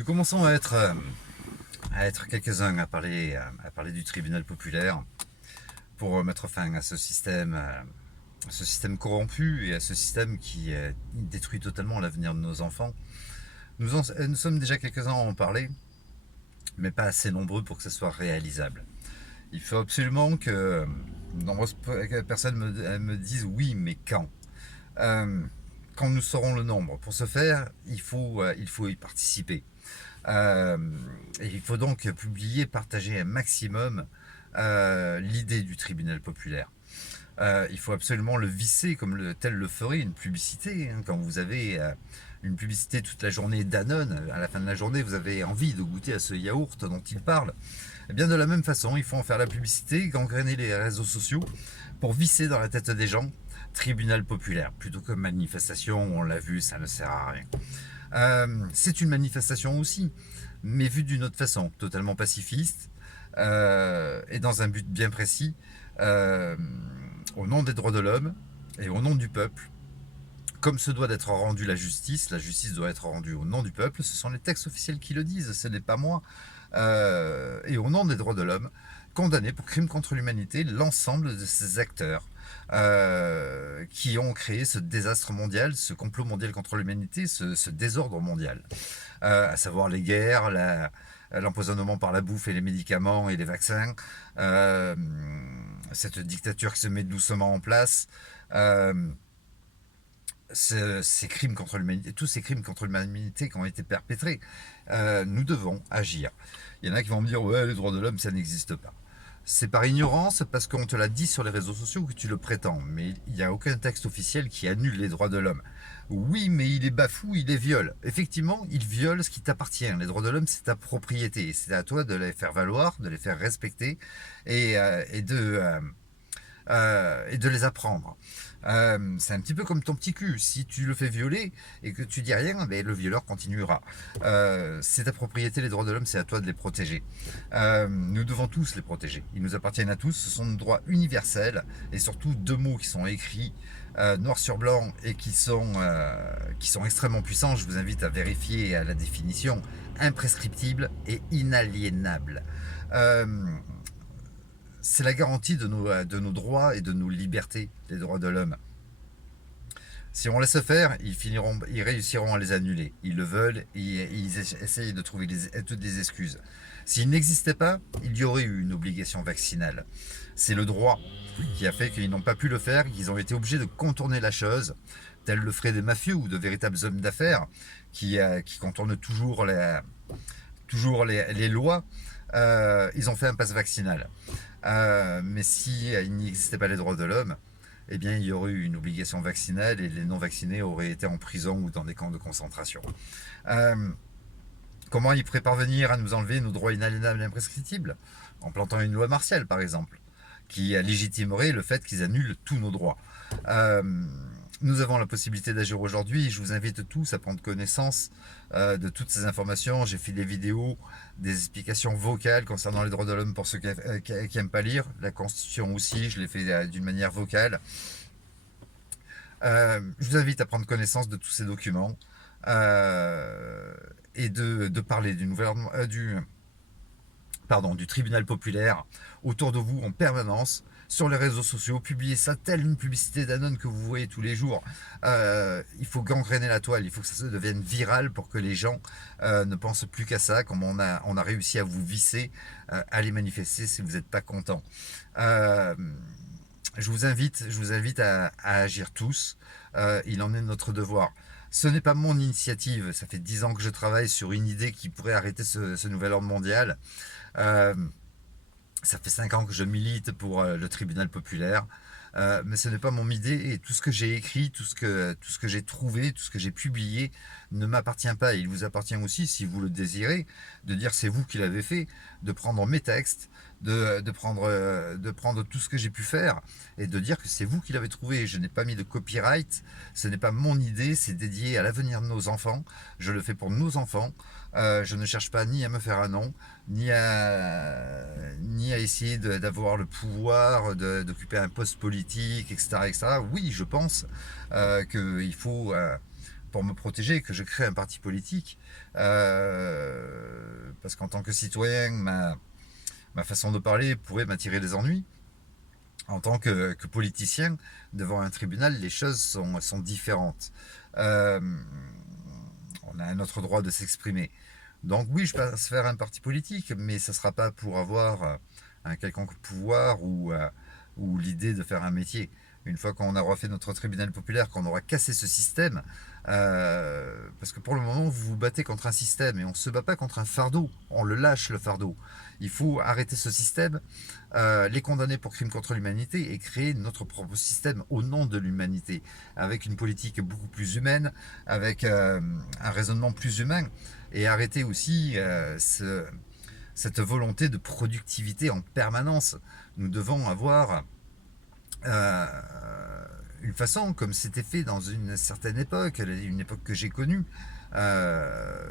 Nous commençons à être quelques-uns à parler du tribunal populaire pour mettre fin à ce système corrompu et à ce système qui détruit totalement l'avenir de nos enfants. Nous sommes déjà quelques-uns à en parler, mais pas assez nombreux pour que ce soit réalisable. Il faut absolument que de nombreuses personnes me disent oui, mais quand Euh, Quand nous saurons le nombre. Pour ce faire, il faut y participer. Euh, et il faut donc publier, partager un maximum l'idée du tribunal populaire. Il faut absolument le visser comme tel le ferait une publicité. Hein. Quand vous avez une publicité toute la journée Danone, à la fin de la journée, vous avez envie de goûter à ce yaourt dont il parle. Et bien de la même façon, il faut en faire la publicité, gangréner les réseaux sociaux pour visser dans la tête des gens tribunal populaire plutôt que manifestation. On l'a vu, ça ne sert à rien. C'est une manifestation aussi, mais vue d'une autre façon, totalement pacifiste et dans un but bien précis, euh, au nom des droits de l'homme et au nom du peuple. Comme se doit d'être rendue la justice doit être rendue au nom du peuple, ce sont les textes officiels qui le disent, ce n'est pas moi. Et au nom des droits de l'homme, condamner pour crime contre l'humanité l'ensemble de ces acteurs qui ont créé ce désastre mondial, ce complot mondial contre l'humanité, ce désordre mondial, à savoir les guerres, l'empoisonnement par la bouffe et les médicaments et les vaccins, euh, cette dictature qui se met doucement en place, euh, ces crimes contre l'humanité, tous ces crimes contre l'humanité qui ont été perpétrés, nous devons agir. Il y en a qui vont me dire ouais, les droits de l'homme ça n'existe pas. C'est par ignorance, parce qu'on te l'a dit sur les réseaux sociaux que tu le prétends, mais il n'y a aucun texte officiel qui annule les droits de l'homme. Oui, mais il les bafoue, il les viole. Effectivement, il viole ce qui t'appartient. Les droits de l'homme, c'est ta propriété. C'est à toi de les faire valoir, de les faire respecter et de les apprendre. C'est un petit peu comme ton petit cul. Si tu le fais violer et que tu dis rien, ben, le violeur continuera. C'est ta propriété, les droits de l'homme, c'est à toi de les protéger. Nous devons tous les protéger. Ils nous appartiennent à tous. Ce sont nos droits universels et surtout deux mots qui sont écrits noir sur blanc et qui sont extrêmement puissants. Je vous invite à vérifier à la définition imprescriptible et inaliénable. Euh, c'est la garantie de nos droits et de nos libertés, les droits de l'homme. Si on laisse faire, ils réussiront à les annuler. Ils le veulent et ils essayent de trouver toutes les excuses. S'ils n'existaient pas, il y aurait eu une obligation vaccinale. C'est le droit qui a fait qu'ils n'ont pas pu le faire, qu'ils ont été obligés de contourner la chose, tel le feraient des mafieux ou de véritables hommes d'affaires qui contournent toujours les lois. Ils ont fait un pass vaccinal. Mais si il n'existait pas les droits de l'homme, eh bien, il y aurait eu une obligation vaccinale et les non-vaccinés auraient été en prison ou dans des camps de concentration. Euh, Comment ils pourraient parvenir à nous enlever nos droits inaliénables et imprescriptibles? En plantant une loi martiale, par exemple, qui légitimerait le fait qu'ils annulent tous nos droits. Euh, Nous avons la possibilité d'agir aujourd'hui. Je vous invite tous à prendre connaissance de toutes ces informations. J'ai fait des vidéos, des explications vocales concernant les droits de l'homme pour ceux qui n'aiment pas lire. La Constitution aussi, je l'ai fait d'une manière vocale. Je vous invite à prendre connaissance de tous ces documents et de parler du tribunal populaire autour de vous en permanence sur les réseaux sociaux, publier ça telle une publicité d'Anon que vous voyez tous les jours. Il faut gangréner la toile, il faut que ça devienne viral pour que les gens ne pensent plus qu'à ça, comme on a réussi à vous visser, à les manifester si vous n'êtes pas content. Euh, je vous invite à agir tous. Il en est de notre devoir. Ce n'est pas mon initiative. Ça fait 10 ans que je travaille sur une idée qui pourrait arrêter ce nouvel ordre mondial. Euh, Ça fait 5 ans que je milite pour le tribunal populaire. Mais ce n'est pas mon idée et tout ce que j'ai écrit, tout ce que j'ai trouvé, tout ce que j'ai publié ne m'appartient pas. Il vous appartient aussi, si vous le désirez, de dire c'est vous qui l'avez fait, de prendre mes textes, de prendre tout ce que j'ai pu faire et de dire que c'est vous qui l'avez trouvé. Je n'ai pas mis de copyright, ce n'est pas mon idée, c'est dédié à l'avenir de nos enfants. Je le fais pour nos enfants. Je ne cherche pas ni à me faire un nom, ni à essayer d'avoir le pouvoir, d'occuper un poste politique, etc., etc. Oui, je pense qu'il faut pour me protéger que je crée un parti politique, parce qu'en tant que citoyen, ma façon de parler pourrait m'attirer des ennuis. En tant que politicien, devant un tribunal, les choses sont différentes. Euh, on a un autre droit de s'exprimer. Donc oui, je pense faire un parti politique, mais ce ne sera pas pour avoir un quelconque pouvoir ou l'idée de faire un métier. Une fois qu'on aura fait notre tribunal populaire, qu'on aura cassé ce système, parce que pour le moment, vous vous battez contre un système et on ne se bat pas contre un fardeau, on le lâche le fardeau. Il faut arrêter ce système, les condamner pour crimes contre l'humanité et créer notre propre système au nom de l'humanité, avec une politique beaucoup plus humaine, avec un raisonnement plus humain, et arrêter aussi cette volonté de productivité en permanence. Nous devons avoir euh, une façon, comme c'était fait dans une certaine époque, une époque que j'ai connue, euh,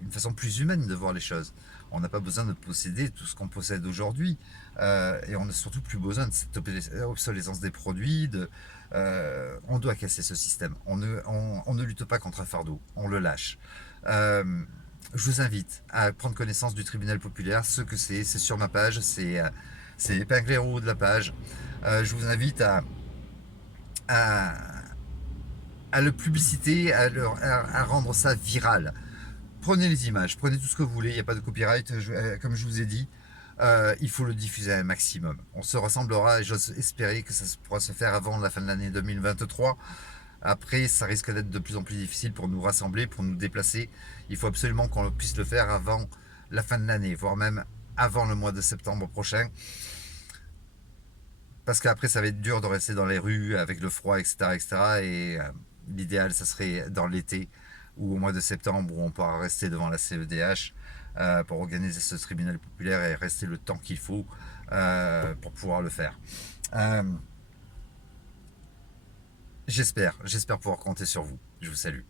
une façon plus humaine de voir les choses. On n'a pas besoin de posséder tout ce qu'on possède aujourd'hui, et on n'a surtout plus besoin de cette obsolescence des produits. On doit casser ce système. On ne lutte pas contre un fardeau, on le lâche. Je vous invite à prendre connaissance du tribunal populaire, ce que c'est sur ma page, c'est épinglé en haut de la page. Je vous invite à, à le publiciter, à rendre ça viral. Prenez les images, prenez tout ce que vous voulez, il n'y a pas de copyright, comme je vous ai dit. Il faut le diffuser un maximum. On se rassemblera et j'ose espérer que ça pourra se faire avant la fin de l'année 2023. Après, ça risque d'être de plus en plus difficile pour nous rassembler, pour nous déplacer. Il faut absolument qu'on puisse le faire avant la fin de l'année, voire même avant le mois de septembre prochain. Parce qu'après, ça va être dur de rester dans les rues avec le froid, etc. etc. Et l'idéal, ça serait dans l'été ou au mois de septembre où on pourra rester devant la CEDH pour organiser ce tribunal populaire et rester le temps qu'il faut pour pouvoir le faire. Euh, j'espère pouvoir compter sur vous. Je vous salue.